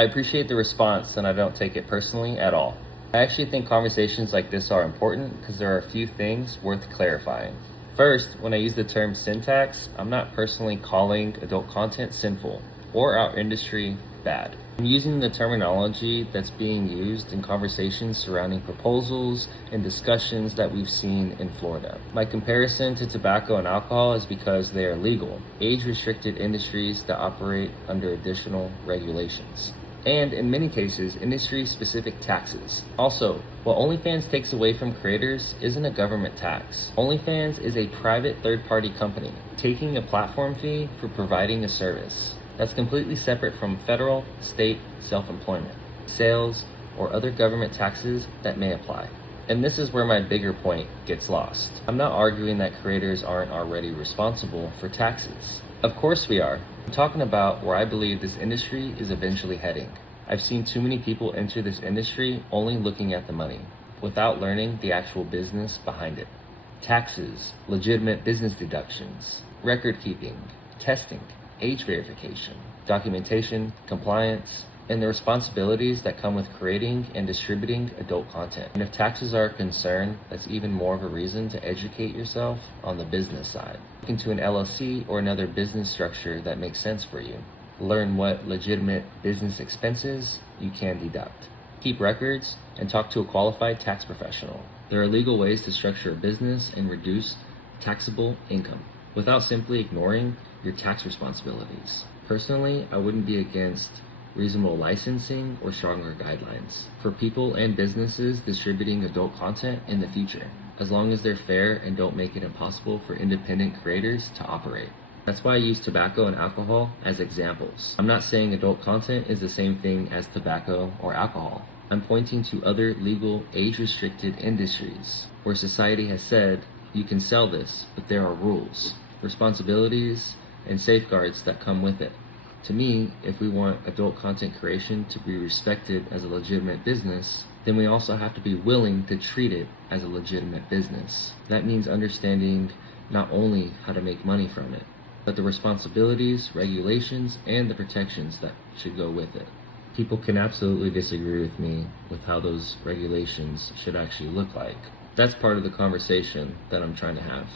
I appreciate the response and I don't take it personally at all. I actually think conversations like this are important because there are a few things worth clarifying. First, when I use the term syntax, I'm not personally calling adult content sinful or our industry bad. I'm using the terminology that's being used in conversations surrounding proposals and discussions that we've seen in Florida. My comparison to tobacco and alcohol is because they are legal, age-restricted industries that operate under additional regulations, and in many cases, industry-specific taxes. Also, what OnlyFans takes away from creators isn't a government tax. OnlyFans is a private third-party company taking a platform fee for providing a service. That's completely separate from federal, state, self-employment, sales, or other government taxes that may apply. And this is where my bigger point gets lost. I'm not arguing that creators aren't already responsible for taxes. Of course we are. I'm talking about where I believe this industry is eventually heading. I've seen too many people enter this industry only looking at the money, without learning the actual business behind it. Taxes, legitimate business deductions, record keeping, testing, age verification, documentation, compliance, and the responsibilities that come with creating and distributing adult content. And if taxes are a concern, that's even more of a reason to educate yourself on the business side. Look into an LLC or another business structure that makes sense for you. Learn what legitimate business expenses you can deduct. Keep records and talk to a qualified tax professional. There are legal ways to structure a business and reduce taxable income without simply ignoring your tax responsibilities. Personally, I wouldn't be against reasonable licensing or stronger guidelines for people and businesses distributing adult content in the future, as long as they're fair and don't make it impossible for independent creators to operate. That's why I use tobacco and alcohol as examples. I'm not saying adult content is the same thing as tobacco or alcohol. I'm pointing to other legal age-restricted industries where society has said you can sell this, but there are rules, responsibilities, and safeguards that come with it. To me, if we want adult content creation to be respected as a legitimate business, then we also have to be willing to treat it as a legitimate business. That means understanding not only how to make money from it, but the responsibilities, regulations, and the protections that should go with it. People can absolutely disagree with me with how those regulations should actually look like. That's part of the conversation that I'm trying to have.